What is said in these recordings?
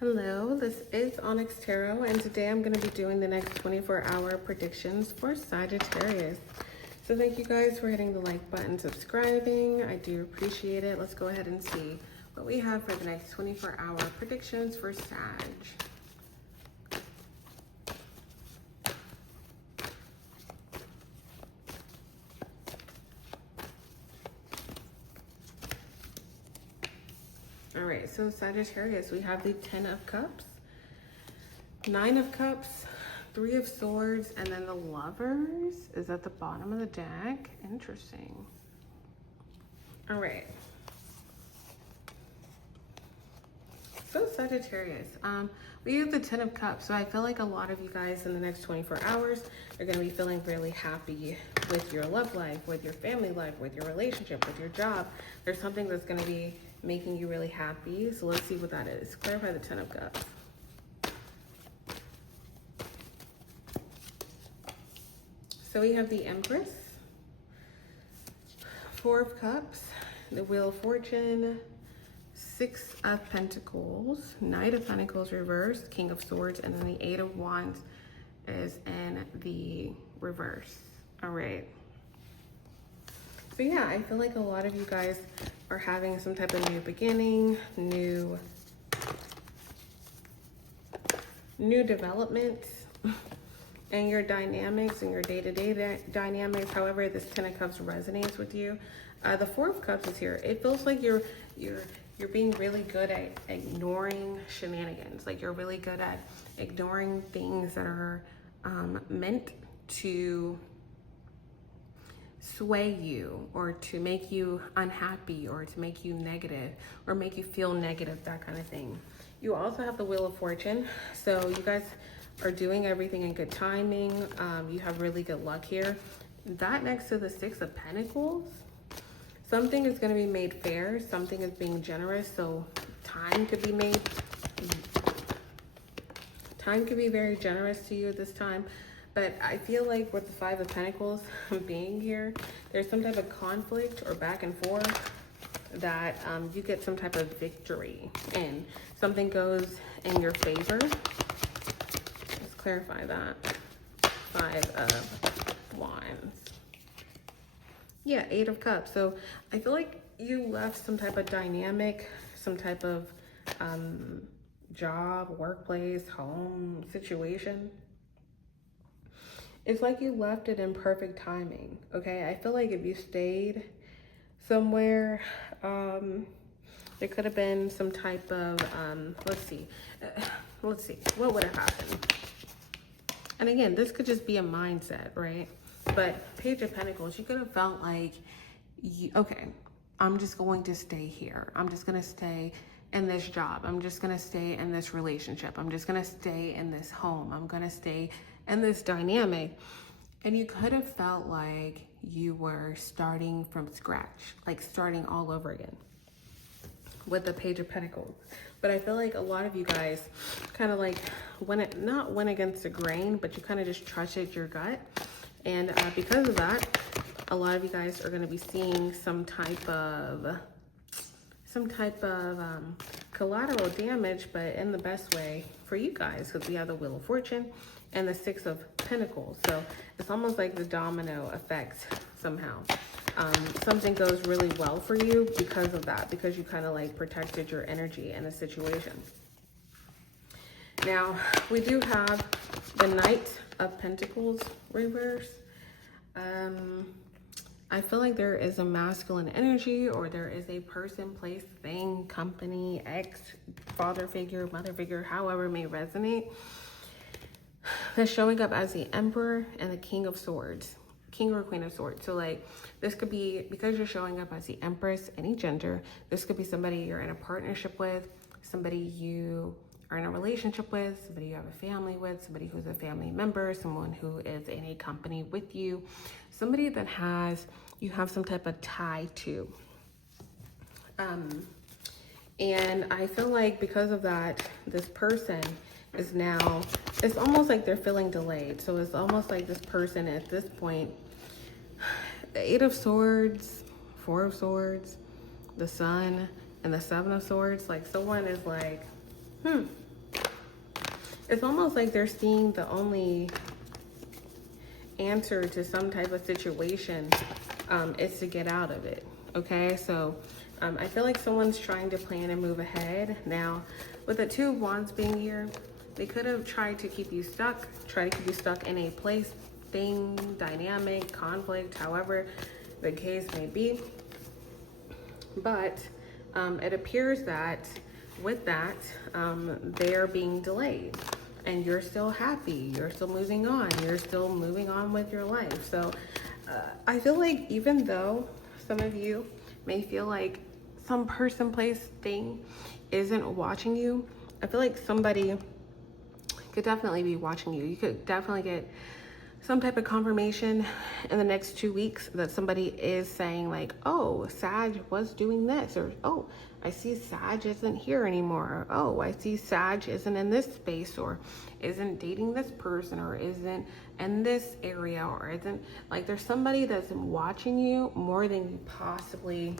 Hello, this is Onyx Tarot, and today I'm going to be doing the next 24-hour predictions for Sagittarius. So thank you guys for hitting the like button, subscribing. I do appreciate it. Let's go ahead and see what we have for the next 24-hour predictions for Sag. All right, so Sagittarius, we have the 10 of Cups, 9 of Cups, 3 of Swords, and then the Lovers is at the bottom of the deck. Interesting. All right. So Sagittarius, we have the 10 of Cups. So I feel like a lot of you guys in the next 24 hours are going to be feeling really happy with your love life, with your family life, with your relationship, with your job. There's something that's going to be making you really happy. So let's see what that is. Clarify the 10 of Cups. So we have the Empress, 4 of Cups, the Wheel of Fortune, 6 of Pentacles, Knight of Pentacles reversed, King of Swords, and then the 8 of Wands is in the reverse. All right. So yeah, I feel like a lot of you guys are having some type of new beginning, new development and your dynamics and your day-to-day dynamics. However, this 10 of Cups resonates with you. The 4 of Cups is here. It feels like you're being really good at ignoring shenanigans. Like you're really good at ignoring things that are meant to sway you or to make you unhappy or to make you negative or make you feel negative, that kind of thing. You also have the Wheel of Fortune. So you guys are doing everything in good timing. You have really good luck here. That next to the 6 of Pentacles, something is going to be made fair. Something is being generous. So time could be very generous to you at this time. But I feel like with the 5 of Pentacles being here, there's some type of conflict or back and forth that you get some type of victory and something goes in your favor. Let's clarify that. 5 of Wands. Yeah, 8 of Cups. So I feel like you left some type of dynamic, some type of job, workplace, home situation. It's like you left it in perfect timing, okay? I feel like if you stayed somewhere, there could have been some type of, let's see, what would have happened? And again, this could just be a mindset, right? But Page of Pentacles, you could have felt like, okay, I'm just going to stay here. I'm just going to stay in this job. I'm just going to stay in this relationship. I'm just going to stay in this home. I'm going to stay in this dynamic. And you could have felt like you were starting from scratch, like starting all over again with the Page of Pentacles. But I feel like a lot of you guys kind of like not went against the grain, but you kind of just trusted your gut. And because of that, a lot of you guys are going to be seeing some type of collateral damage, but in the best way for you guys, because we have the Wheel of Fortune and the 6 of Pentacles. So it's almost like the domino effect somehow. Something goes really well for you because of that, because you kind of like protected your energy in a situation. Now, we do have the Knight of Pentacles reverse. I feel like there is a masculine energy, or there is a person, place, thing, company, ex, father figure, mother figure, however it may resonate, that's showing up as the Emperor and the King of Swords, King or Queen of Swords. So like this could be, because you're showing up as the Empress, any gender, this could be somebody you're in a partnership with, somebody you are in a relationship with, somebody you have a family with, somebody who's a family member, someone who is in a company with you, somebody that you have some type of tie to. And I feel like because of that, this person is now, it's almost like they're feeling delayed. So it's almost like this person at this point, the 8 of Swords, 4 of Swords, the Sun, and the 7 of Swords, like someone is like, it's almost like they're seeing the only answer to some type of situation is to get out of it. Okay, so I feel like someone's trying to plan and move ahead. Now, with the Two of Wands being here, they could have tried to keep you stuck, try to keep you stuck in a place, thing, dynamic, conflict, however the case may be. But it appears that with that, they are being delayed. And you're still happy, you're still moving on, you're still moving on with your life. So I feel like even though some of you may feel like some person, place, thing isn't watching you, I feel like somebody could definitely be watching you. You could definitely get some type of confirmation in the next 2 weeks that somebody is saying like, oh, Sag was doing this, or oh, I see Sag isn't here anymore, or oh, I see Sag isn't in this space, or isn't dating this person, or isn't in this area, or isn't, like, there's somebody that's watching you more than you possibly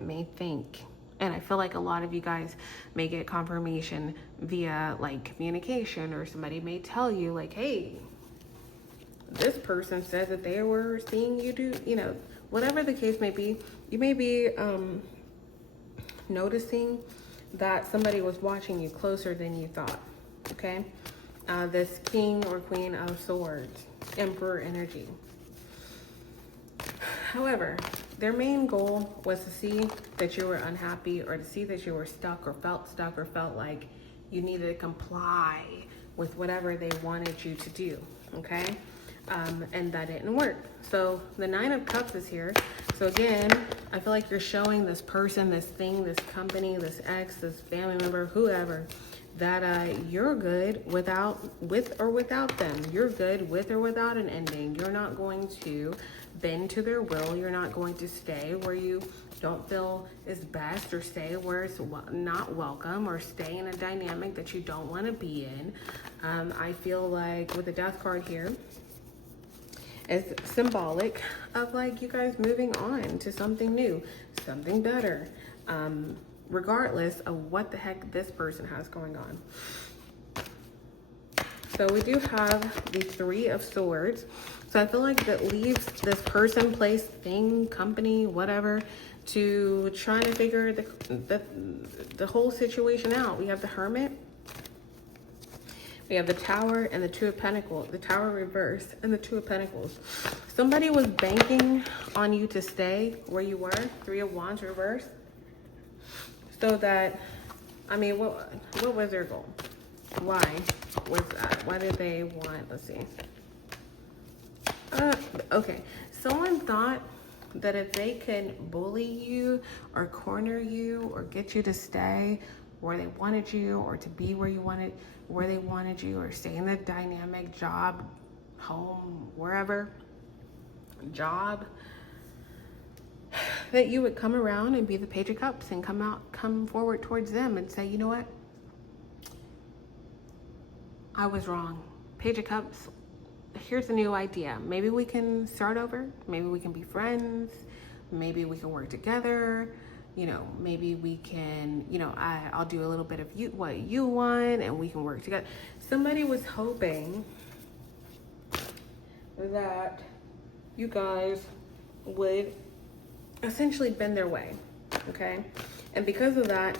may think. And I feel like a lot of you guys may get confirmation via like communication, or somebody may tell you like, hey, this person said that they were seeing you do, you know, whatever the case may be. You may be noticing that somebody was watching you closer than you thought. Okay, this King or Queen of Swords, Emperor energy. However, their main goal was to see that you were unhappy, or to see that you were stuck, or felt like you needed to comply with whatever they wanted you to do. Okay, and that didn't work. So the Nine of Cups is here. So again, I feel like you're showing this person, this thing, this company, this ex, this family member, whoever, that you're good with or without them. You're good with or without an ending. You're not going to bend to their will. You're not going to stay where you don't feel is best, or stay where it's not welcome, or stay in a dynamic that you don't want to be in. I feel like with the Death card here, it's symbolic of like you guys moving on to something new, something better, regardless of what the heck this person has going on. So we do have the Three of Swords. So I feel like that leaves this person, place, thing, company, whatever, to trying to figure the whole situation out. We have the Hermit. We have the Tower and the Two of Pentacles, the Tower reversed and the Two of Pentacles. Somebody was banking on you to stay where you were, Three of Wands reversed. So that, I mean, what was their goal? Why was that? Why did they want, let's see. Okay, someone thought that if they can bully you or corner you or get you to stay where they wanted you, or to be where they wanted you, or stay in the dynamic job, home, wherever, job, that you would come around and be the Page of Cups and come forward towards them and say, you know what? I was wrong. Page of Cups, here's a new idea. Maybe we can start over. Maybe we can be friends. Maybe we can work together. You know, maybe we can, you know, I'll do a little bit of what you want, and we can work together. Somebody was hoping that you guys would essentially bend their way, okay? And because of that,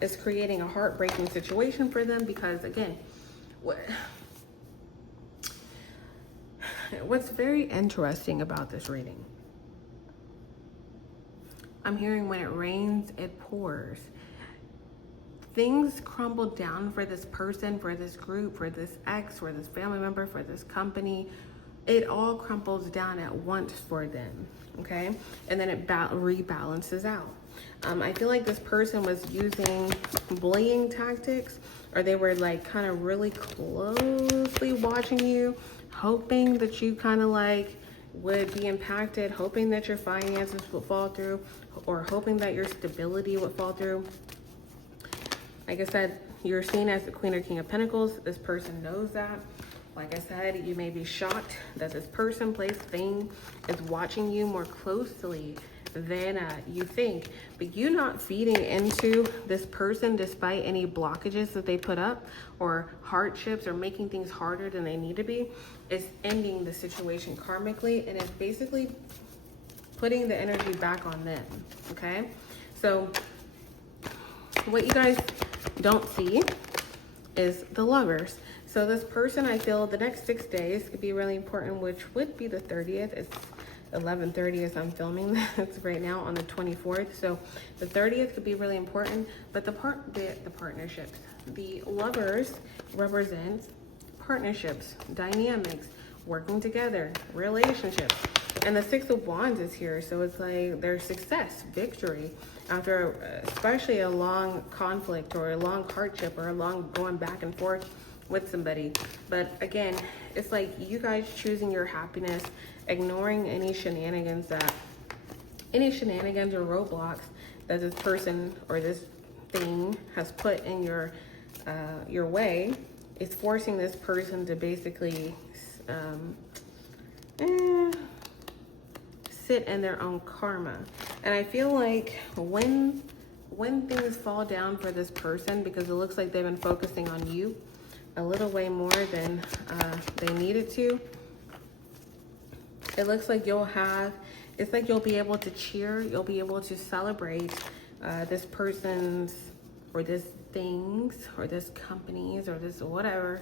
it's creating a heartbreaking situation for them, because again, what's very interesting about this reading, I'm hearing when it rains, it pours. Things crumble down for this person, for this group, for this ex, for this family member, for this company. It all crumples down at once for them, okay? And then it rebalances out. I feel like this person was using bullying tactics, or they were like kind of really closely watching you, hoping that you kind of like would be impacted, hoping that your finances would fall through, or hoping that your stability would fall through. Like I said, you're seen as the Queen or King of Pentacles. This person knows that. Like I said, you may be shocked that this person, place, thing is watching you more closely than you think. But you not feeding into this person despite any blockages that they put up or hardships or making things harder than they need to be is ending the situation karmically, and it's basically putting the energy back on them, okay? So what you guys don't see is the Lovers. So this person, I feel the next 6 days could be really important, which would be the 30th. It's 11:30 as I'm filming this right now on the 24th. So the 30th could be really important, but the partnerships, the Lovers represent partnerships, dynamics, working together, relationships. And the Six of Wands is here. So it's like there's success, victory after especially a long conflict or a long hardship or a long going back and forth with somebody. But again, it's like you guys choosing your happiness, ignoring any shenanigans or roadblocks that this person or this thing has put in your way. Is forcing this person to basically sit in their own karma. And I feel like when things fall down for this person, because it looks like they've been focusing on you a little way more than they needed to, it looks like it's like you'll be able to cheer, you'll be able to celebrate this person's or this things or this companies or this whatever,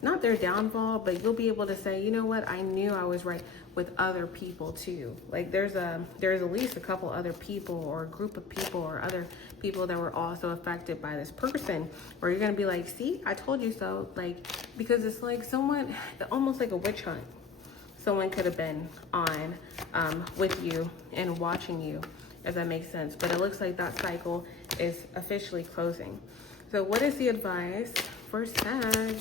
not their downfall, but you'll be able to say, you know what, I knew I was right with other people too. Like there's at least a couple other people or a group of people or other people that were also affected by this person, where you're gonna be like, see, I told you so. Like, because it's like someone, almost like a witch hunt. Someone could have been on with you and watching you, if that makes sense. But it looks like that cycle is officially closing. So what is the advice for Sag?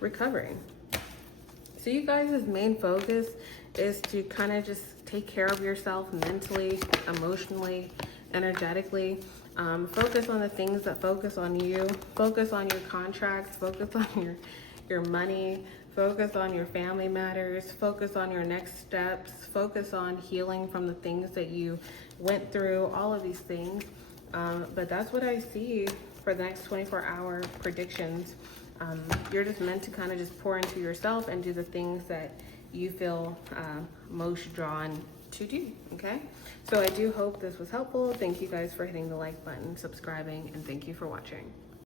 Recovering. So you guys' main focus is to kind of just take care of yourself mentally, emotionally, energetically. Focus on the things that focus on you. Focus on your contracts. Focus on your money. Focus on your family matters. Focus on your next steps. Focus on healing from the things that you went through, all of these things. But that's what I see for the next 24-hour predictions. You're just meant to kind of just pour into yourself and do the things that you feel most drawn to do, okay? So I do hope this was helpful. Thank you guys for hitting the like button, subscribing, and thank you for watching.